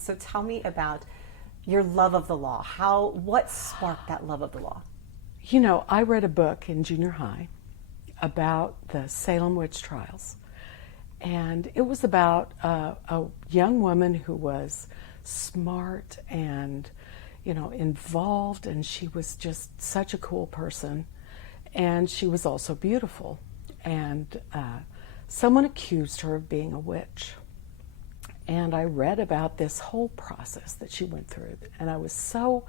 So tell me about your love of the law. What sparked that love of the law? You know, I read a book in junior high about the Salem witch trials. And it was about a young woman who was smart and, involved, and she was just such a cool person. And she was also beautiful. And someone accused her of being a witch. And I read about this whole process that she went through. And I was so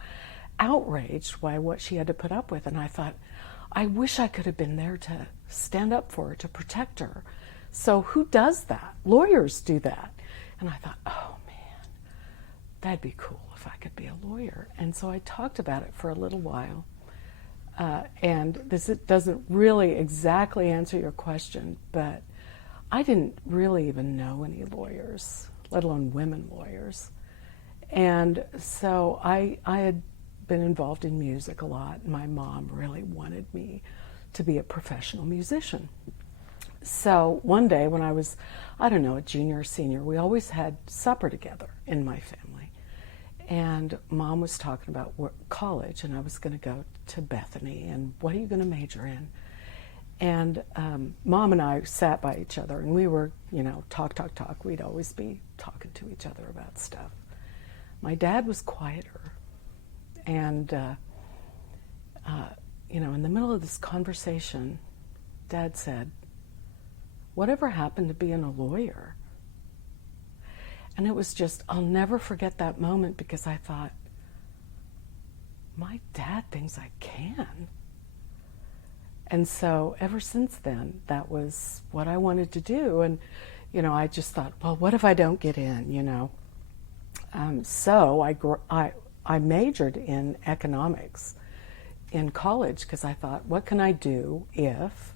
outraged by what she had to put up with. And I thought, I wish I could have been there to stand up for her, to protect her. So who does that? Lawyers do that. And I thought, oh man, that'd be cool if I could be a lawyer. And so I talked about it for a little while. And this doesn't really exactly answer your question, but I didn't really even know any lawyers, let alone women lawyers. And so I had been involved in music a lot. And my mom really wanted me to be a professional musician. So one day when I was, I don't know, a junior or senior, we always had supper together in my family. And Mom was talking about college, and I was going to go to Bethany, and what are you going to major in? And Mom and I sat by each other, and we were, talk. We'd always be talking to each other about stuff. My dad was quieter. And, in the middle of this conversation, Dad said, whatever happened to being a lawyer? And it was just, I'll never forget that moment, because I thought, my dad thinks I can. And so ever since then, that was what I wanted to do. And, I just thought, well, what if I don't get in, So I majored in economics in college, because I thought, what can I do if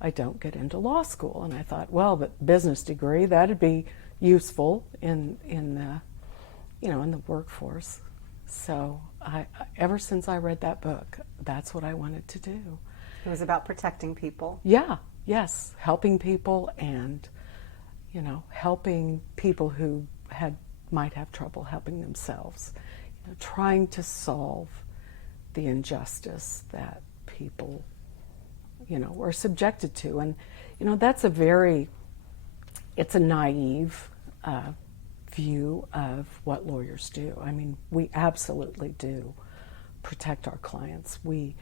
I don't get into law school? And I thought, well, the business degree, that'd be useful in the workforce. So ever since I read that book, that's what I wanted to do. It was about protecting people. Yeah, yes, helping people, and helping people who might have trouble helping themselves, trying to solve the injustice that people are subjected to. And that's it's a naive view of what lawyers do. I mean, we absolutely do protect our clients. We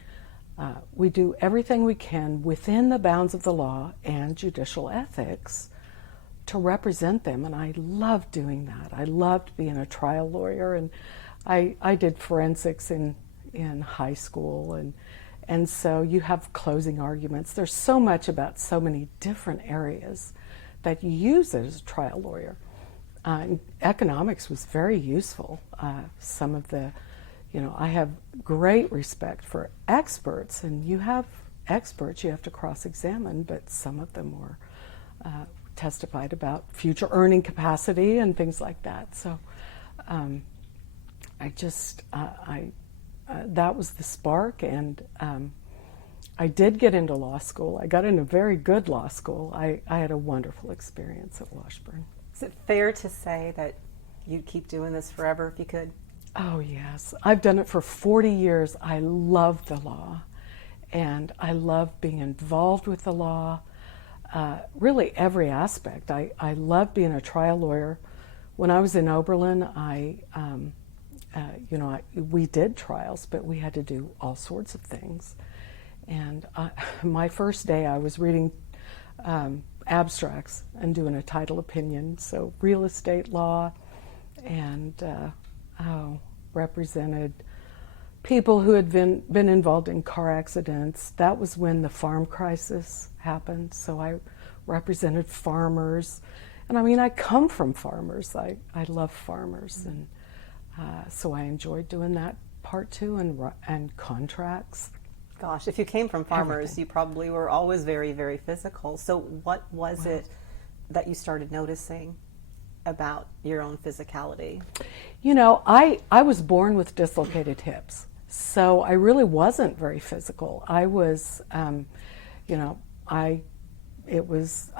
do everything we can within the bounds of the law and judicial ethics to represent them, and I love doing that. I loved being a trial lawyer, and I did forensics in high school, and so you have closing arguments. There's so much about so many different areas that you use as a trial lawyer. Economics was very useful. Some of the, I have great respect for experts, and you have experts you have to cross-examine, but some of them were testified about future earning capacity and things like that. So that was the spark, and I did get into law school. I got into a very good law school. I had a wonderful experience at Washburn. Is it fair to say that you'd keep doing this forever if you could? Oh, yes. I've done it for 40 years. I love the law, and I love being involved with the law, really every aspect. I love being a trial lawyer. When I was in Oberlin, we did trials, but we had to do all sorts of things. And my first day, I was reading abstracts and doing a title opinion, so real estate law, and represented people who had been involved in car accidents. That was when the farm crisis happened, so I represented farmers. And I mean, I come from farmers. I love farmers, and so I enjoyed doing that part too, and contracts. Gosh, if you came from farmers, Everything. you probably were always very, very physical. So what was it that you started noticing about your own physicality? I was born with dislocated hips, so I really wasn't very physical. I was, I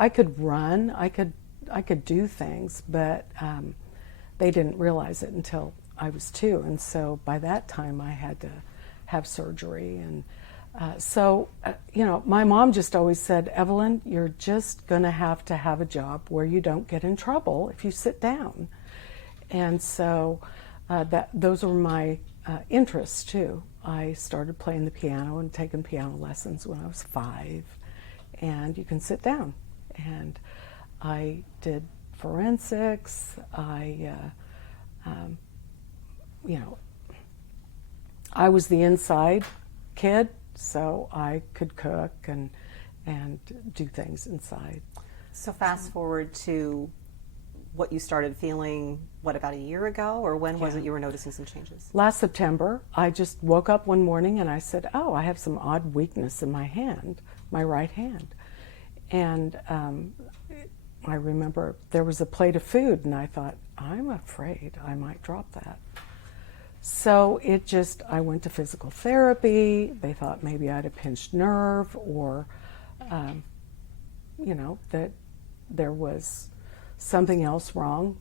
could run, I could do things, but they didn't realize it until I was 2, and so by that time I had to have surgery. And my mom just always said, Evelyn, you're just going to have a job where you don't get in trouble if you sit down. And so those were my interests too. I started playing the piano and taking piano lessons when I was 5, and you can sit down. And I did forensics. I was the inside kid, so I could cook and do things inside. So fast forward to what you started feeling, about a year ago? Or when was it you were noticing some changes? Last September, I just woke up one morning and I said, oh, I have some odd weakness in my hand, my right hand. And I remember there was a plate of food and I thought, I'm afraid I might drop that. So I went to physical therapy. They thought maybe I had a pinched nerve or, that there was something else wrong,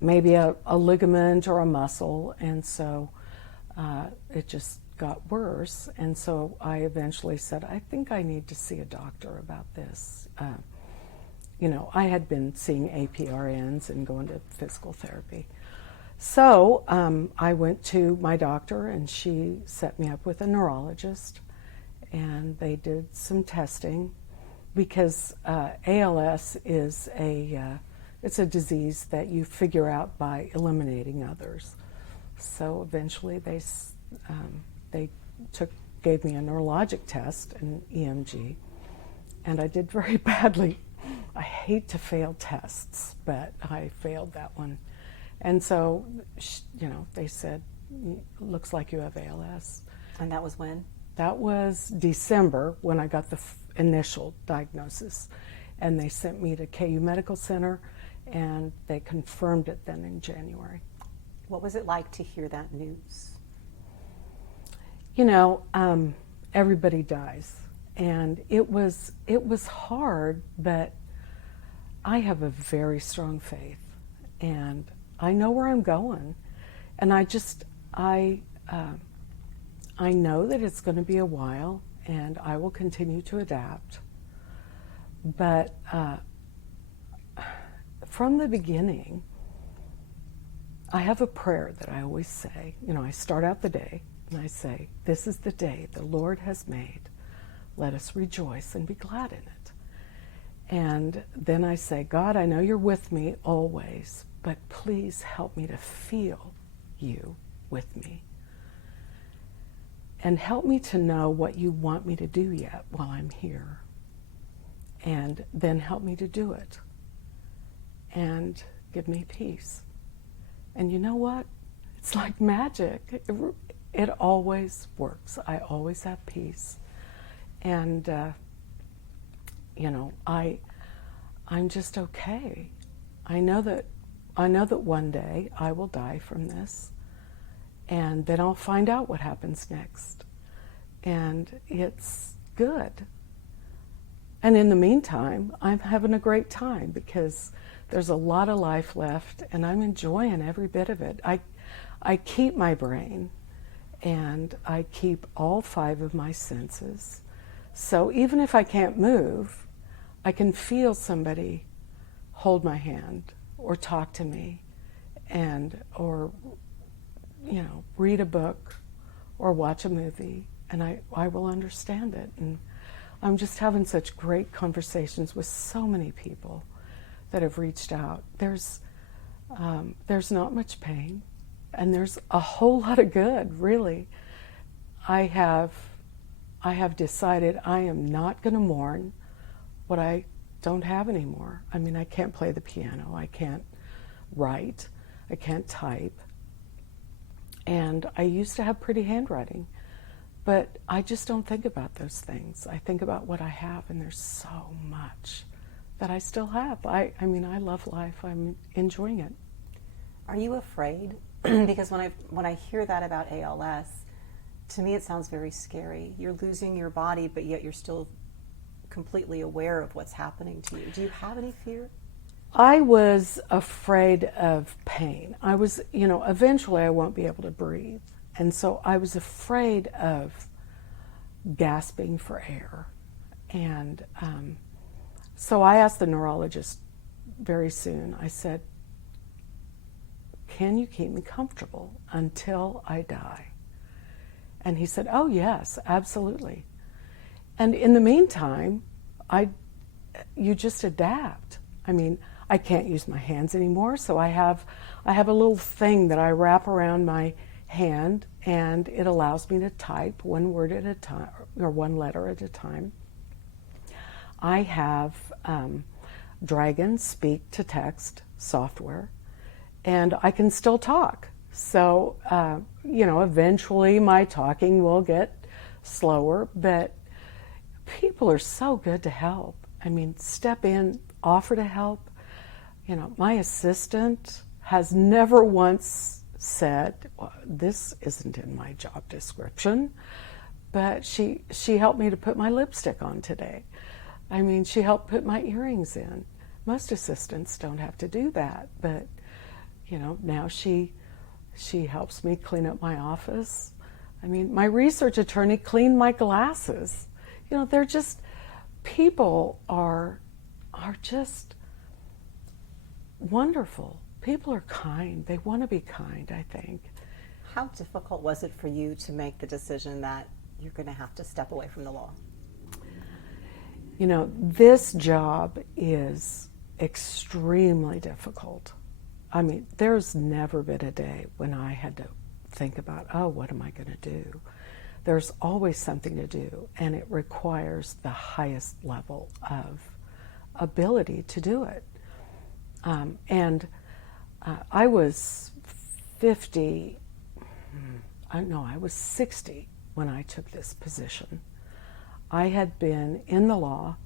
maybe a ligament or a muscle. And so it just got worse. And so I eventually said, I think I need to see a doctor about this. I had been seeing APRNs and going to physical therapy. So I went to my doctor and she set me up with a neurologist, and they did some testing because ALS is it's a disease that you figure out by eliminating others. So eventually they gave me a neurologic test, an EMG, and I did very badly. I hate to fail tests, but I failed that one. And so, they said, looks like you have ALS. And that was when? That was December when I got the initial diagnosis. And they sent me to KU Medical Center, and they confirmed it then in January. What was it like to hear that news? Everybody dies. And it was hard, but I have a very strong faith. And I know where I'm going, and I know that it's going to be a while, and I will continue to adapt. But from the beginning, I have a prayer that I always say. I start out the day, and I say, this is the day the Lord has made. Let us rejoice and be glad in it. And then I say, God, I know you're with me always, but please help me to feel you with me. And help me to know what you want me to do yet while I'm here. And then help me to do it. And give me peace. And you know what? It's like magic. It always works. I always have peace. And, I'm just okay. I know that one day I will die from this, and then I'll find out what happens next. And it's good. And in the meantime, I'm having a great time because there's a lot of life left, and I'm enjoying every bit of it. I keep my brain, and I keep all 5 of my senses. So even if I can't move, I can feel somebody hold my hand or talk to me or read a book or watch a movie, and I will understand it. And I'm just having such great conversations with so many people that have reached out. There's not much pain, and there's a whole lot of good, really. I have decided I am not going to mourn what I don't have anymore. I mean, I can't play the piano, I can't write, I can't type. And I used to have pretty handwriting, but I just don't think about those things. I think about what I have, and there's so much that I still have. I mean, I love life. I'm enjoying it. Are you afraid? Because when I hear that about ALS, to me it sounds very scary. You're losing your body, but yet you're still completely aware of what's happening to you. Do you have any fear? I was afraid of pain. I was, eventually I won't be able to breathe. And so I was afraid of gasping for air. And so I asked the neurologist very soon, I said, can you keep me comfortable until I die? And he said, oh yes, absolutely. And in the meantime, you just adapt. I mean, I can't use my hands anymore, so I have a little thing that I wrap around my hand, and it allows me to type one word at a time, or one letter at a time. I have Dragon speak to text software, and I can still talk. So, eventually my talking will get slower, but people are so good to help. I mean, step in, offer to help. My assistant has never once said, well, this isn't in my job description, but she helped me to put my lipstick on today. I mean, she helped put my earrings in. Most assistants don't have to do that, but, now she helps me clean up my office. I mean, my research attorney cleaned my glasses. They're just, people are just wonderful. People are kind. They want to be kind, I think. How difficult was it for you to make the decision that you're going to have to step away from the law? This job is extremely difficult. I mean, there's never been a day when I had to think about, oh, what am I going to do? There's always something to do, and it requires the highest level of ability to do it. I was 60 when I took this position. I had been in the law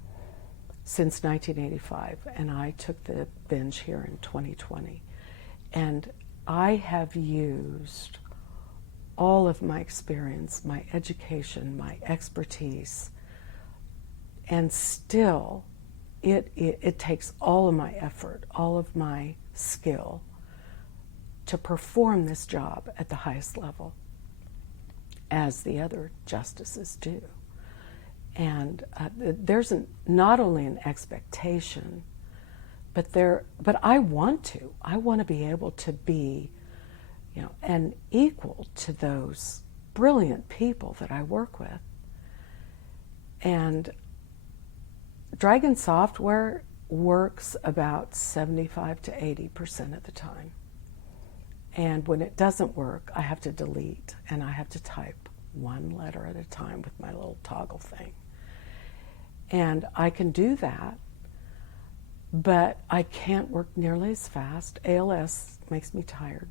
since 1985, and I took the bench here in 2020. And I have used all of my experience, my education, my expertise, and still it takes all of my effort, all of my skill to perform this job at the highest level, as the other justices do. And there's not only an expectation, but I want to be able to be, an equal to those brilliant people that I work with. And Dragon software works about 75 to 80% of the time. And when it doesn't work, I have to delete, and I have to type one letter at a time with my little toggle thing. And I can do that, but I can't work nearly as fast. ALS makes me tired.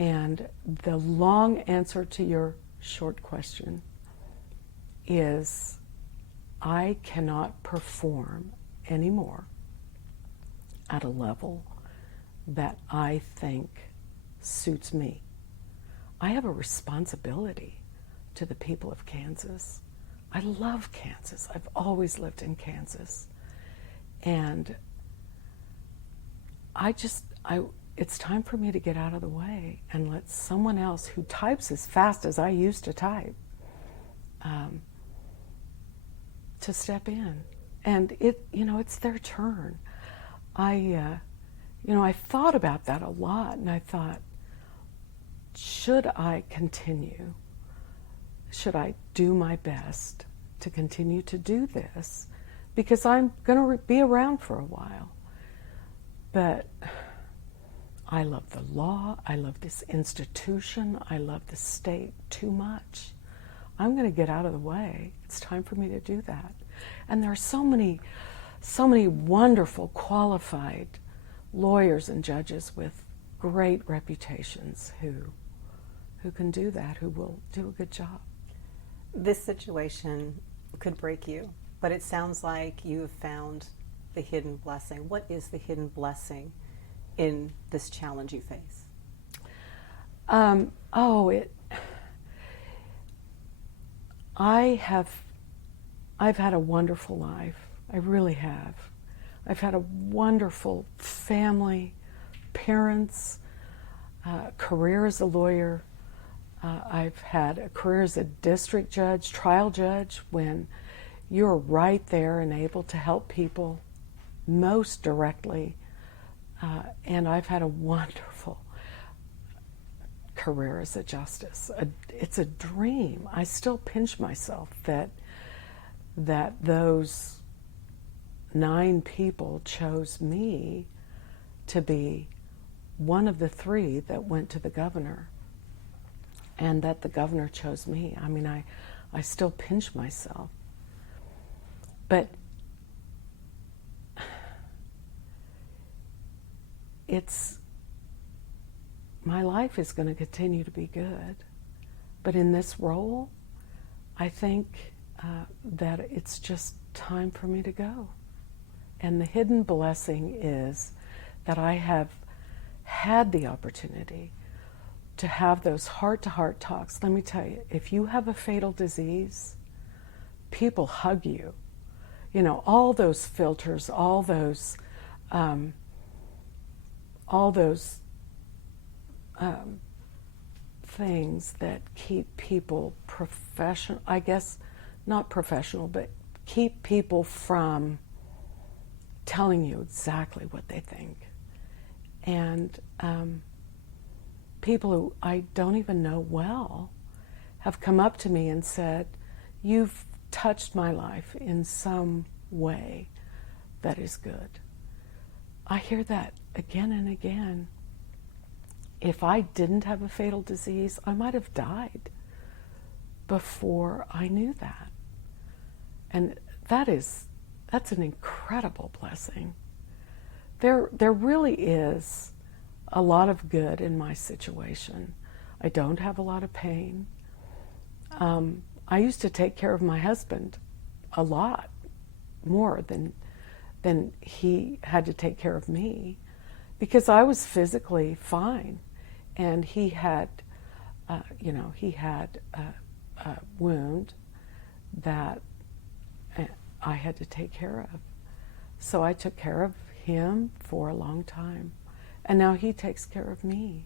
And the long answer to your short question is I cannot perform anymore at a level that I think suits me. I have a responsibility to the people of Kansas. I love Kansas. I've always lived in Kansas. And it's time for me to get out of the way and let someone else who types as fast as I used to type to step in. And it's their turn. I thought about that a lot, and I thought, should I continue? Should I do my best to continue to do this? Because I'm going to be around for a while. But I love the law, I love this institution, I love the state too much. I'm going to get out of the way. It's time for me to do that. And there are so many wonderful, qualified lawyers and judges with great reputations who can do that, who will do a good job. This situation could break you, but it sounds like you have found the hidden blessing. What is the hidden blessing in this challenge you face? I've had a wonderful life. I really have. I've had a wonderful family, parents, career as a lawyer. I've had a career as a district judge, trial judge, when you're right there and able to help people most directly. And I've had a wonderful career as a justice. It's a dream. I still pinch myself that those 9 people chose me to be one of the 3 that went to the governor, and that the governor chose me. I mean, I still pinch myself. But my life is going to continue to be good. But in this role, I think that it's just time for me to go. And the hidden blessing is that I have had the opportunity to have those heart-to-heart talks. Let me tell you, if you have a fatal disease, people hug you. You know, all those filters, all those things that keep people professional, I guess, not professional, but keep people from telling you exactly what they think. And people who I don't even know well have come up to me and said, "You've touched my life in some way that is good." I hear that again and again. If I didn't have a fatal disease, I might have died before I knew that. And that's an incredible blessing. There really is a lot of good in my situation. I don't have a lot of pain. I used to take care of my husband a lot more than he had to take care of me, because I was physically fine, and he had a wound that I had to take care of. So I took care of him for a long time, and now he takes care of me.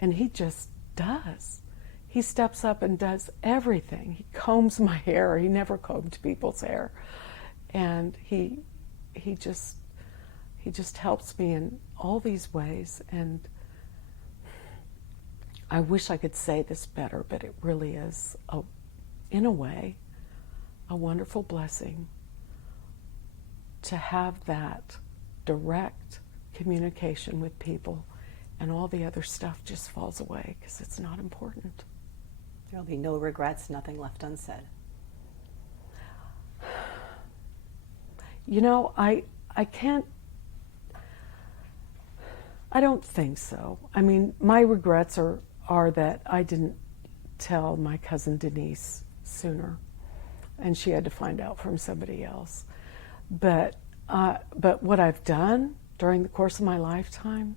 And he just does. He steps up and does everything. He combs my hair. He never combed people's hair. And he just helps me in all these ways. And I wish I could say this better, but it really is, in a way, a wonderful blessing to have that direct communication with people, and all the other stuff just falls away because it's not important. There'll be no regrets, nothing left unsaid. You know, I don't think so. I mean, my regrets are that I didn't tell my cousin Denise sooner, and she had to find out from somebody else. But what I've done during the course of my lifetime,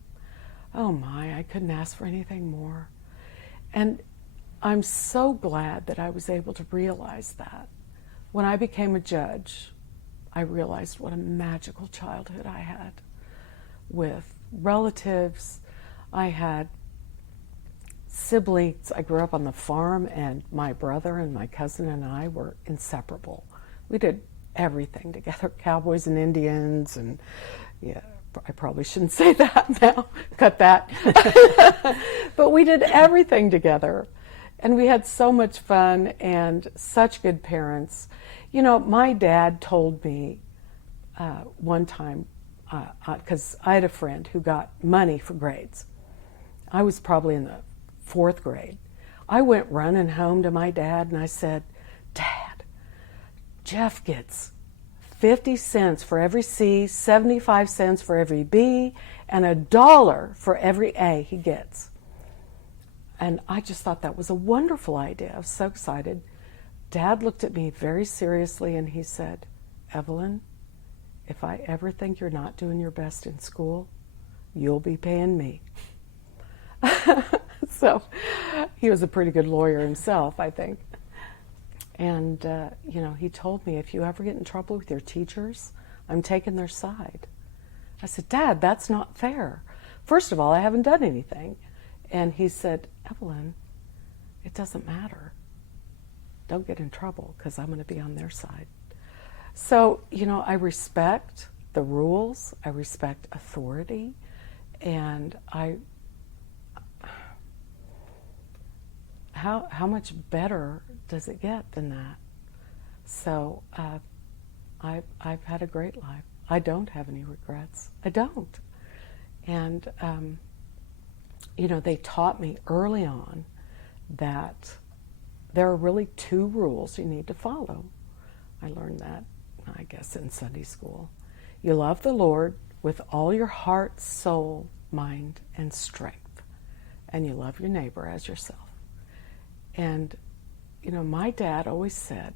oh my, I couldn't ask for anything more. And I'm so glad that I was able to realize that. When I became a judge, I realized what a magical childhood I had with relatives. I had siblings. I grew up on the farm, and my brother and my cousin and I were inseparable. We did everything together, cowboys and Indians, and yeah, I probably shouldn't say that now, cut that. But we did everything together, and we had so much fun and such good parents. You know, my dad told me one time, because I had a friend who got money for grades. I was probably in the 4th grade. I went running home to my dad and I said, "Dad, Jeff gets 50 cents for every C, 75 cents for every B, and $1 for every A he gets." And I just thought that was a wonderful idea. I was so excited. Dad looked at me very seriously and he said, "Evelyn, if I ever think you're not doing your best in school, you'll be paying me." So he was a pretty good lawyer himself, I think. And, he told me, if you ever get in trouble with your teachers, I'm taking their side. I said, Dad, that's not fair. First of all, I haven't done anything. And he said, Evelyn, it doesn't matter. Don't get in trouble because I'm going to be on their side. So, I respect the rules. I respect authority. And how much better does it get than that? So I've had a great life. I don't have any regrets. I don't. And, they taught me early on that there are really 2 rules you need to follow. I learned that, I guess, in Sunday school. You love the Lord with all your heart, soul, mind, and strength. And you love your neighbor as yourself. And, my dad always said,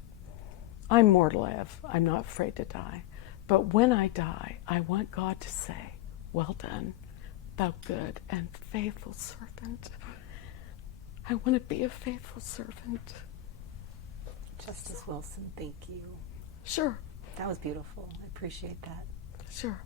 I'm mortal, Ev. I'm not afraid to die. But when I die, I want God to say, well done, thou good and faithful servant. I want to be a faithful servant. Justice Wilson, thank you. Sure. That was beautiful. I appreciate that. Sure.